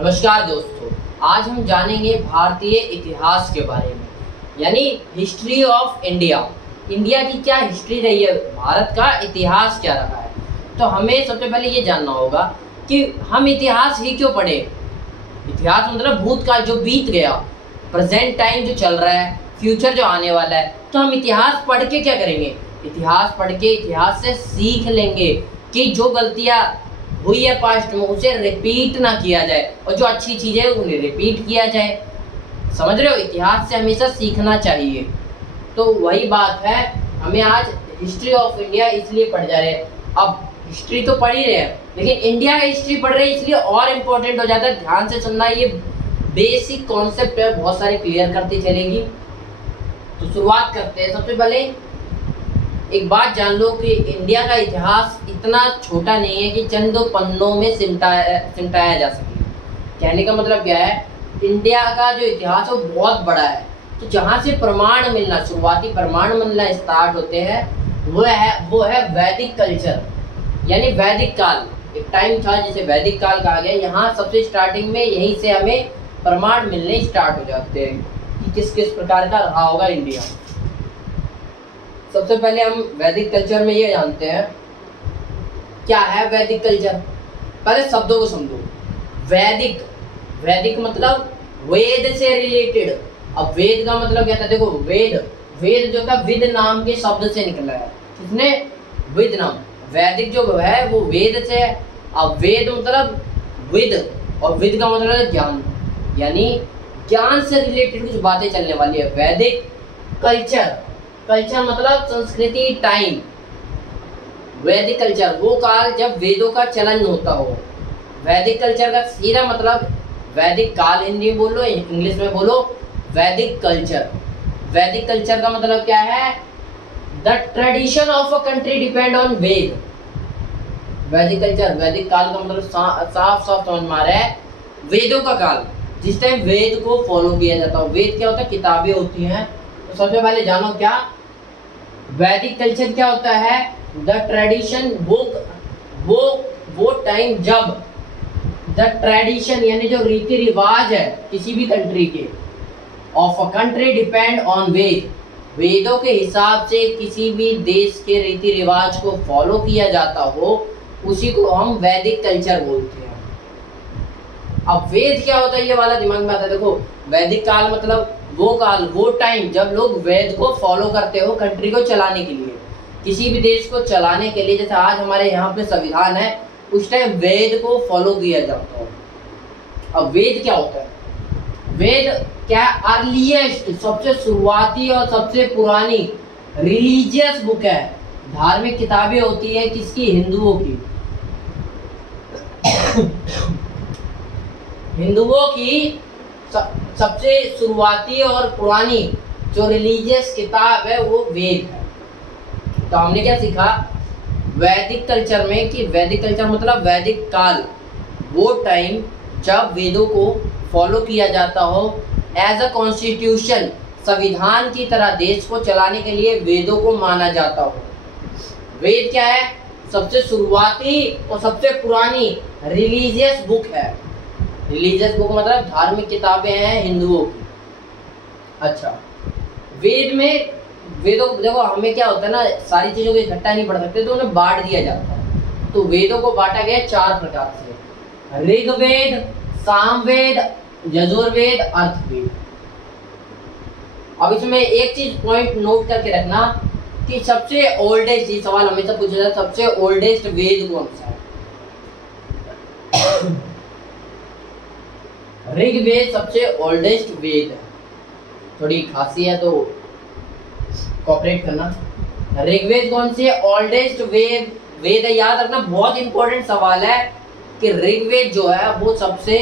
नमस्कार दोस्तों, आज हम जानेंगे भारतीय इतिहास के बारे में, यानी हिस्ट्री ऑफ इंडिया। इंडिया की क्या हिस्ट्री रही है, भारत का इतिहास क्या रहा है। तो हमें सबसे पहले ये जानना होगा कि हम इतिहास ही क्यों पढ़े। इतिहास मतलब भूतकाल जो बीत गया, प्रेजेंट टाइम जो चल रहा है, फ्यूचर जो आने वाला है। तो हम इतिहास पढ़ के क्या करेंगे, इतिहास पढ़ के इतिहास से सीख लेंगे कि जो गलतियाँ हुई है पास्ट में उसे रिपीट ना किया जाए, और जो अच्छी चीजें उन्हें रिपीट किया जाए। समझ रहे हो, इतिहास से हमेशा सीखना चाहिए। तो वही बात है, हमें आज हिस्ट्री ऑफ इंडिया इसलिए पढ़ जा रहे हैं। अब हिस्ट्री तो पढ़ ही रहे हैं, लेकिन इंडिया का हिस्ट्री पढ़ रहे हैं इसलिए और इम्पोर्टेंट हो जाता है। ध्यान से सुनना, ये बेसिक कॉन्सेप्ट है, बहुत सारे क्लियर करती चलेगी। तो शुरुआत करते हैं। सबसे पहले एक बात जान लो कि इंडिया का इतिहास इतना छोटा नहीं है कि चंद दो पन्नों में सिमटाया जा सके। कहने का मतलब क्या है, इंडिया का जो इतिहास है वो बहुत बड़ा है। तो जहाँ से प्रमाण मिलना, शुरुआती प्रमाण मिलना स्टार्ट होते हैं, वो है वैदिक कल्चर, यानी वैदिक काल। एक टाइम था जिसे वैदिक काल कहा गया। यहाँ सबसे स्टार्टिंग में यहीं से हमें प्रमाण मिलने स्टार्ट हो जाते हैं कि किस किस प्रकार का रहा होगा इंडिया। सबसे पहले हम वैदिक कल्चर में ये जानते हैं क्या है वैदिक कल्चर। पहले शब्दों को समझो। वैदिक मतलब वेद से रिलेटेड। अब वेद का मतलब क्या था, देखो वेद जो था विद नाम के शब्द से निकला है। किसने? विद नाम। वैदिक जो है वो वेद से है। अब वेद मतलब विद, और विद का मतलब है ज्ञान, यानी ज्ञान से रिलेटेड कुछ बातें चलने वाली है। वैदिक कल्चर मतलब संस्कृति, टाइम। वैदिक कल्चर वो काल जब वेदों का चलन होता हो। वैदिक कल्चर का सीधा मतलब वैदिक काल, हिंदी में बोलो, इंग्लिश में बोलो वैदिक कल्चर। वैदिक कल्चर का मतलब क्या है? The tradition of a country depend on Veda. Vedic culture, वैदिक काल का मतलब साफ समझ में आ रहा है, वेदों का काल, जिस टाइम वेद को फॉलो किया जाता हो। वेद क्या होता है? किताबें होती हैं। तो सबसे पहले जानो क्या वैदिक कल्चर क्या होता है। द ट्रेडिशन, वो टाइम जब द ट्रेडिशन यानी जो रीति रिवाज है किसी भी कंट्री के, of a country depend on Veda, वेदों के हिसाब से किसी भी देश के रीति रिवाज को फॉलो किया जाता हो, उसी को हम वैदिक कल्चर बोलते हैं। अब वेद क्या होता है ये वाला दिमाग में आता है। देखो वैदिक काल मतलब वो काल, वो टाइम जब लोग वेद को फॉलो करते हो कंट्री को चलाने के लिए, किसी भी देश को चलाने के लिए। जैसे आज हमारे यहाँ पे संविधान है, उस टाइम वेद को फॉलो किया जाता है। अब वेद क्या होता है? वेद क्या? अर्लीस्ट, सबसे शुरुआती और सबसे पुरानी रिलीजियस बुक है। धार्मिक किताबें होती है किसकी? हिंदुओं की। हिंदुओं की सबसे शुरुआती और पुरानी जो रिलीजियस किताब है वो वेद है। तो हमने क्या सीखा वैदिक कल्चर में कि वैदिक कल्चर मतलब वैदिक काल, वो टाइम जब वेदों को फॉलो किया जाता हो एज अ कॉन्स्टिट्यूशन, संविधान की तरह देश को चलाने के लिए वेदों को माना जाता हो। वेद क्या है? सबसे शुरुआती और सबसे पुरानी रिलीजियस बुक है। रिलीजियस बुक मतलब धार्मिक किताबें हैं हिंदुओं की। अच्छा, वेदों देखो हमें क्या होता है ना, सारी चीजों को इकट्ठा नहीं पढ़ सकते, तो उन्हें बांट दिया जाता है। तो वेदों को बांटा गया 4 प्रकार से: ऋग्वेद, सामवेद, यजुर्वेद, अर्थवेद। अब इसमें एक चीज पॉइंट नोट करके रखना कि सबसे ओल्डेस्ट, ये सवाल हमेशा पूछा जाता है, सबसे ओल्डेस्ट वेद कौन सा है? ऋग्वेद सबसे ओल्डेस्ट वेद है। थोड़ी खांसी है तो कोऑपरेट करना। ऋग्वेद कौन सी है? ओल्डेस्ट वेद है। याद रखना, बहुत इंपॉर्टेंट सवाल है कि ऋग्वेद जो है वो सबसे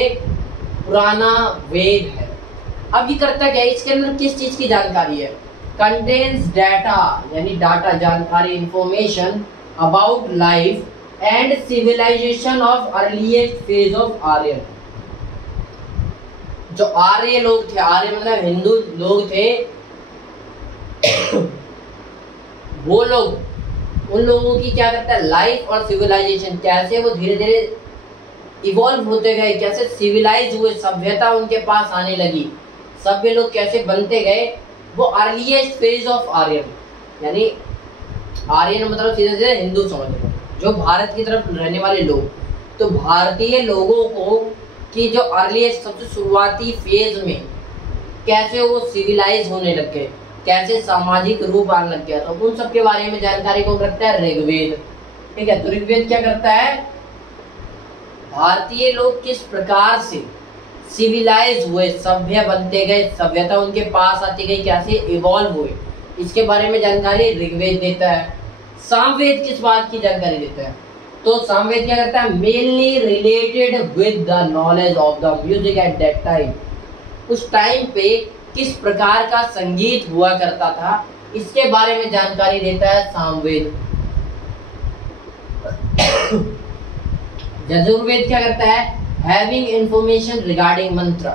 पुराना वेद है। अब ये करता क्या है, इसके अंदर किस चीज की जानकारी है? कंटेन्स डाटा, यानी डाटा, जानकारी, information about life and civilisation of earliest phase of Aryan. जो आर्य लोग थे, आर्य मतलब हिंदू लोग थे, वो लोग, उन लोगों की क्या करता है लाइफ और सिविलाइजेशन, कैसे वो धीरे धीरे इवॉल्व होते गए, कैसे सिविलाइज हुए, सभ्यता उनके पास आने लगी, सभ्य लोग कैसे बनते गए, वो अर्लीस्ट फेज ऑफ आर्यन, यानी आर्यन मतलब सीधे सीधे हिंदू समझ लो, जो भारत की तरफ रहने वाले लोग, तो भारतीय लोगों को कि जो अर्लीस्ट सबसे शुरुआती फेज में कैसे वो सिविलाइज होने लग गए, कैसे सामाजिक रूप आने लग गया, तो उन सब के बारे में जानकारी कौन रखता है? ऋग्वेद। ठीक है, तो ऋग्वेद क्या करता है? भारतीय लोग किस प्रकार से सिविलाइज हुए, सभ्य बनते गए, सभ्यता उनके पास आती गई, कैसे इवॉल्व हुए, इसके बारे में जानकारी ऋग्वेद देता है। सामवेद किस बात की जानकारी देता है? तो सामवेद क्या करता है? Mainly related with the knowledge of the music at that time. उस टाइम पे किस प्रकार का संगीत हुआ करता था, इसके बारे में जानकारी देता है सामवेद। यजुर्वेद क्या करता है? हैविंग इंफॉर्मेशन रिगार्डिंग मंत्र,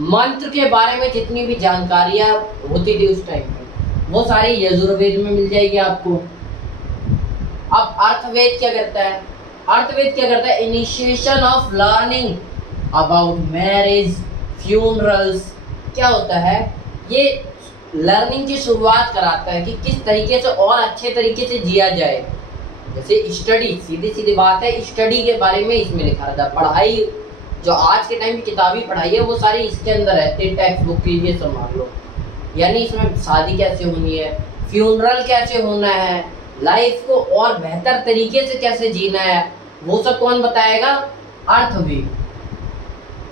मंत्र के बारे में जितनी भी जानकारियां होती थी उस टाइम में, वो सारी यजुर्वेद में मिल जाएगी आपको। अब अर्थवेद क्या करता है? अर्थवेद क्या करता है? Initiation of learning about marriage, funerals. क्या होता है? ये लर्निंग की शुरुआत कराता है कि किस तरीके से और अच्छे तरीके से जिया जाए। जैसे स्टडी, सीधी सीधी बात है, स्टडी के बारे में इसमें लिखा रहता है। पढ़ाई जो आज के टाइम की किताबी पढ़ाई है वो सारी इसके अंदर रहती है, टेक्स्ट बुक की ये सब मान लो। यानी इसमें शादी कैसे होनी है, फ्यूनरल कैसे होना है, लाइफ को और बेहतर तरीके से कैसे जीना है, वो सब कौन बताएगा? अर्थवेद।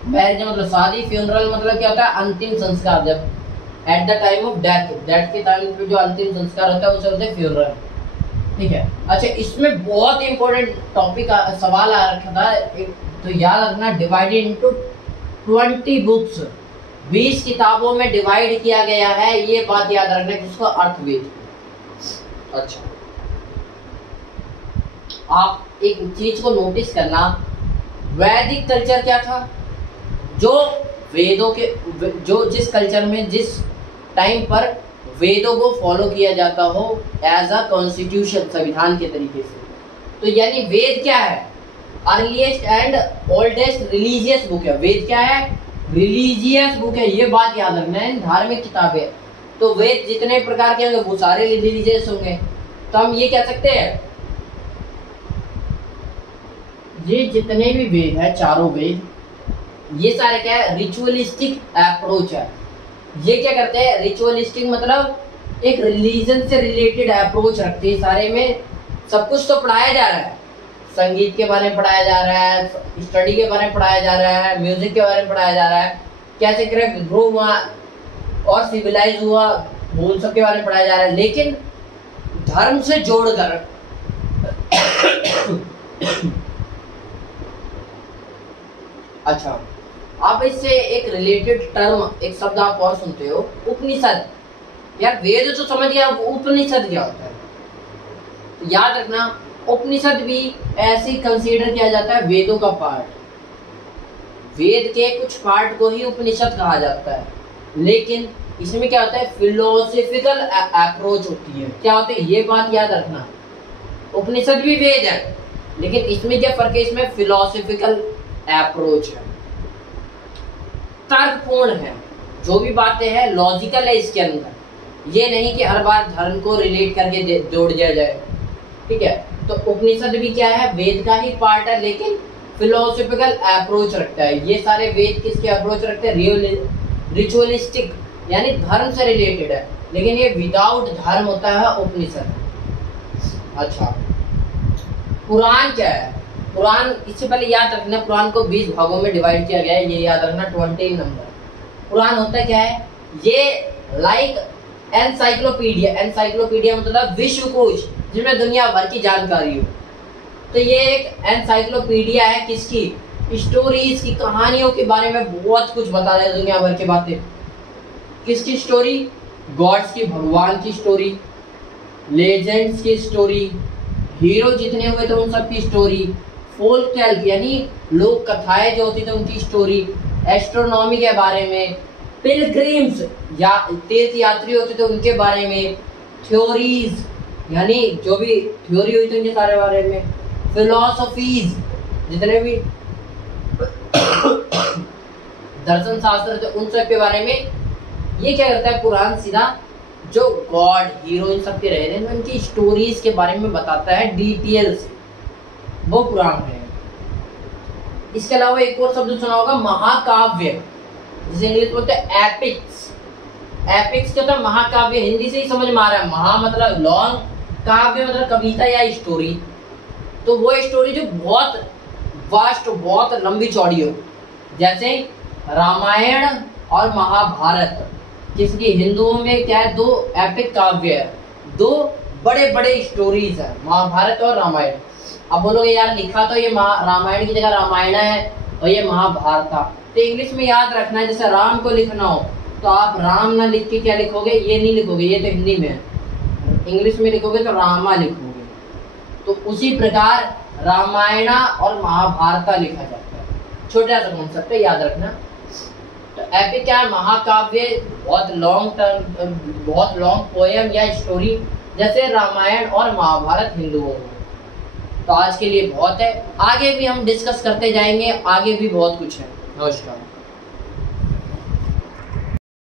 मैरिज मतलब शादी, फ्यूनरल मतलब क्या होता है? अंतिम संस्कार, जब at the time of death, death के टाइम पे जो अंतिम संस्कार होता है उसे बोलते हैं फ्यूनरल। ठीक है, अच्छा इसमें बहुत इंपॉर्टेंट टॉपिक सवाल आ रखा था, तो याद रखना, डिवाइडेड इनटू 20 बुक्स, 20 किताबों में डिवाइड किया गया है, ये बात याद रखना, जिसको अर्थवेद। अच्छा, आप एक चीज को नोटिस करना, वैदिक कल्चर क्या था? जो वेदों के, जो जिस कल्चर में जिस टाइम पर वेदों को फॉलो किया जाता हो एज अ कॉन्स्टिट्यूशन, संविधान के तरीके से। तो यानी वेद क्या है? Earliest and oldest religious book है। वेद क्या है? रिलीजियस बुक है, ये बात याद रखना है, धार्मिक किताबें। तो वेद जितने प्रकार के होंगे वो सारे रिलीजियस होंगे। तो हम ये कह सकते हैं, ये जितने भी वेद है, चारों वेद, ये सारे क्या है? रिचुअलिस्टिक अप्रोच है। ये क्या करते हैं? रिचुअलिस्टिक मतलब एक रिलीजन से रिलेटेड अप्रोच रखते हैं। सारे में सब कुछ तो पढ़ाया जा रहा है, संगीत के बारे में पढ़ाया जा रहा है, स्टडी के बारे में पढ़ाया जा रहा है, म्यूजिक के बारे में पढ़ाया जा रहा है, कैसे ग्रो हुआ और सिविलाइज हुआ, वो सब के बारे में पढ़ाया जा रहा है, लेकिन धर्म से जोड़कर अच्छा, आप इससे एक रिलेटेड टर्म, एक शब्द आप और सुनते हो, उपनिषद। यार वेद तो समझ गया, उपनिषद क्या होता है? तो याद रखना, उपनिषद भी ऐसे कंसीडर किया जाता है वेदों का पार्ट। वेद के कुछ पार्ट को ही उपनिषद कहा जाता है, लेकिन इसमें क्या होता है? फिलोसफिकल अप्रोच होती है। क्या होती है? ये बात याद रखना, उपनिषद भी वेद है, लेकिन इसमें क्या फर्क है? इसमें फिलोसफिकल अप्रोच है, तर्कपूर्ण है, जो भी बातें हैं लॉजिकल है इसके अंदर। ये नहीं कि हर बार धर्म को रिलेट करके जोड़ दिया जाए। ठीक है, तो उपनिषद भी क्या है? वेद का ही पार्ट है, लेकिन फिलोसफिकल अप्रोच रखता है। ये सारे वेद किसके अप्रोच रखते हैं? रिचुअलिस्टिक, यानी धर्म से रिलेटेड है, लेकिन ये विदाउट धर्म होता है उपनिषद। अच्छा, पुराण क्या है? पुराण, इससे पहले याद रखना, पुराण को 20 भागों में डिवाइड किया गया है, ये याद रखना, 20 नंबर। पुराण होता क्या है? ये लाइक एनसाइक्लोपीडिया, एनसाइक्लोपीडिया मतलब विश्वकोश, जिसमें दुनिया भर की जानकारी हो। तो ये एक एनसाइक्लोपीडिया है, किसकी? स्टोरीज की, कहानियों के बारे में बहुत कुछ बता रहे हैं, दुनिया भर की बातें। किसकी स्टोरी? गॉड्स की, भगवान की स्टोरी, लेजेंड्स की स्टोरी, हीरो जितने हुए थे उन सब की स्टोरी, फोल्क टेल यानी लोक कथाएं जो होती थी उनकी स्टोरी, एस्ट्रोनॉमी के बारे में, पिलग्रिम्स या तीर्थ यात्री होते थे उनके बारे में, थ्योरीज यानी जो भी थ्योरी हुई थी उनके सारे बारे में, फिलोसफीज जितने भी दर्शन शास्त्र थे उन सब के बारे में। ये क्या करता है, पुराण सीधा जो गॉड हीरो इन सब के रहे थे उनकी स्टोरीज के बारे में बताता है डिटेल से, वो पुराण है। इसके अलावा एक और शब्द सुना होगा महाकाव्य, जिसे इंग्लिश बोलते हैं एपिक्स। एपिक्स क्या होता है, महाकाव्य। हिंदी से ही समझ में आ रहा है, महा मतलब लॉन्ग, काव्य मतलब कविता या स्टोरी। तो वो स्टोरी जो बहुत वास्ट, बहुत लंबी चौड़ी हो, जैसे रामायण और महाभारत। किसकी, हिंदुओं में क्या है, दो एपिक काव्य है, दो बड़े बड़े स्टोरीज है, महाभारत और रामायण। अब बोलोगे यार लिखा तो ये रामायण की जगह रामायण है और ये महाभारत था, तो इंग्लिश में याद रखना है, जैसे राम को लिखना हो तो आप राम ना लिख के क्या लिखोगे, ये नहीं लिखोगे, ये तो हिंदी में है, इंग्लिश में लिखोगे तो रामा लिखोगे। तो उसी प्रकार रामायण और महाभारत लिखा जाता है, छोटा सा कॉन्सेप्ट है, याद रखना। तो एपिक क्या है, महाकाव्य, बहुत लॉन्ग पोएम या स्टोरी, जैसे रामायण और महाभारत हिंदुओं में। तो आज के लिए बहुत है, आगे भी हम डिस्कस करते जाएंगे, आगे भी बहुत कुछ है। नमस्कार।